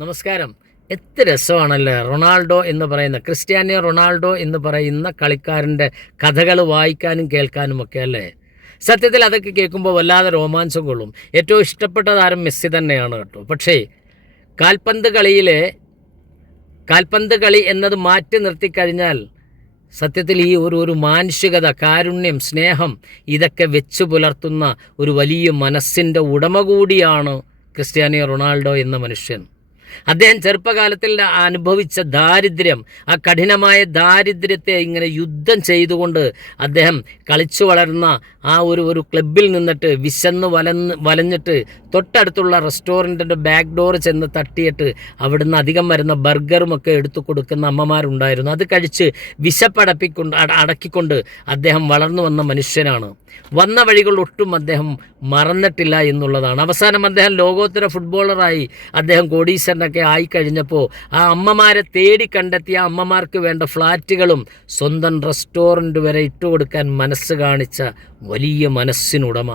നമസ്കാരം. എത്ര രസമാണല്ലേ റൊണാൾഡോ എന്ന് പറയുന്ന ക്രിസ്ത്യാനോ റൊണാൾഡോ എന്ന് പറയുന്ന കളിക്കാരൻ്റെ കഥകൾ വായിക്കാനും കേൾക്കാനും ഒക്കെ അല്ലേ. സത്യത്തിൽ അതൊക്കെ കേൾക്കുമ്പോൾ വല്ലാതെ രോമാഞ്ചം കൊള്ളും. ഏറ്റവും ഇഷ്ടപ്പെട്ട താരം മെസ്സി തന്നെയാണ് കേട്ടോ. പക്ഷേ കാൽപന്ത് കളി എന്നത് മാറ്റി നിർത്തിക്കഴിഞ്ഞാൽ സത്യത്തിൽ ഈ ഒരു മാനുഷികത, കാരുണ്യം, സ്നേഹം ഇതൊക്കെ വെച്ചു പുലർത്തുന്ന ഒരു വലിയ മനസ്സിൻ്റെ ഉടമ കൂടിയാണ് ക്രിസ്ത്യാനോ റൊണാൾഡോ എന്ന മനുഷ്യൻ. അദ്ദേഹം ചെറുപ്പകാലത്തിൽ അനുഭവിച്ച ദാരിദ്ര്യം, ആ കഠിനമായ ദാരിദ്ര്യത്തെ ഇങ്ങനെ യുദ്ധം ചെയ്തുകൊണ്ട് അദ്ദേഹം കളിച്ചു വളർന്ന ആ ഒരു ക്ലബിൽ നിന്നിട്ട് വിശന്ന് വലഞ്ഞിട്ട് തൊട്ടടുത്തുള്ള റെസ്റ്റോറൻറ്റിൻ്റെ ബാക്ക് ഡോർ ചെന്ന് തട്ടിയിട്ട് അവിടുന്ന് അധികം വരുന്ന ബർഗറുമൊക്കെ എടുത്തു കൊടുക്കുന്ന അമ്മമാരുണ്ടായിരുന്നു. അത് കഴിച്ച് അടക്കിക്കൊണ്ട് അദ്ദേഹം വളർന്നു വന്ന മനുഷ്യനാണ്. വന്ന വഴികൾ ഒട്ടും അദ്ദേഹം മറന്നിട്ടില്ല എന്നുള്ളതാണ്. അവസാനം അദ്ദേഹം ലോകോത്തര ഫുട്ബോളറായി അദ്ദേഹം കോടീശ്വരനൊക്കെ ആയിക്കഴിഞ്ഞപ്പോൾ ആ അമ്മമാരെ തേടി കണ്ടെത്തിയ അമ്മമാർക്ക് വേണ്ട ഫ്ലാറ്റുകളും സ്വന്തം റെസ്റ്റോറൻറ്റ് വരെ ഇട്ടുകൊടുക്കാൻ മനസ്സ് കാണിച്ച വലിയ മനസ്സിനുടമ.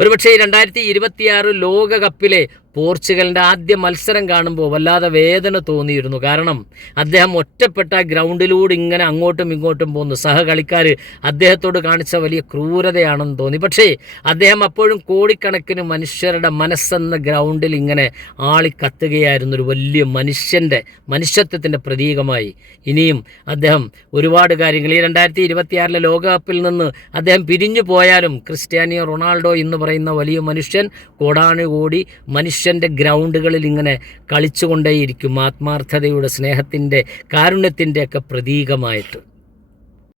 ഒരുപക്ഷെ 2026 ലോകകപ്പിലെ പോർച്ചുഗലിൻ്റെ ആദ്യ മത്സരം കാണുമ്പോൾ വല്ലാതെ വേദന തോന്നിയിരുന്നു. കാരണം അദ്ദേഹം ഒറ്റപ്പെട്ട ഗ്രൗണ്ടിലൂടെ ഇങ്ങനെ അങ്ങോട്ടും ഇങ്ങോട്ടും പോകുന്നു. സഹകളിക്കാർ അദ്ദേഹത്തോട് കാണിച്ച വലിയ ക്രൂരതയാണെന്ന് തോന്നി. പക്ഷേ അദ്ദേഹം അപ്പോഴും കോടിക്കണക്കിന് മനുഷ്യരുടെ മനസ്സെന്ന ഗ്രൗണ്ടിൽ ഇങ്ങനെ ആളിക്കത്തുകയായിരുന്നു. ഒരു വലിയ മനുഷ്യത്വത്തിൻ്റെ പ്രതീകമായി. ഇനിയും അദ്ദേഹം ഒരുപാട് കാര്യങ്ങൾ ഈ 2026 ലോകകപ്പിൽ നിന്ന് അദ്ദേഹം പിരിഞ്ഞു പോയാലും ക്രിസ്ത്യാനോ റൊണാൾഡോ എന്ന് പറയുന്ന വലിയ മനുഷ്യൻ കോടാനുകോടി മനുഷ്യൻ്റെ ഗ്രൗണ്ടുകളിൽ ഇങ്ങനെ കളിച്ചുകൊണ്ടേയിരിക്കും, ആത്മാർത്ഥതയുടെ, സ്നേഹത്തിൻ്റെ, കാരുണ്യത്തിൻ്റെയൊക്കെ പ്രതീകമായിട്ട്.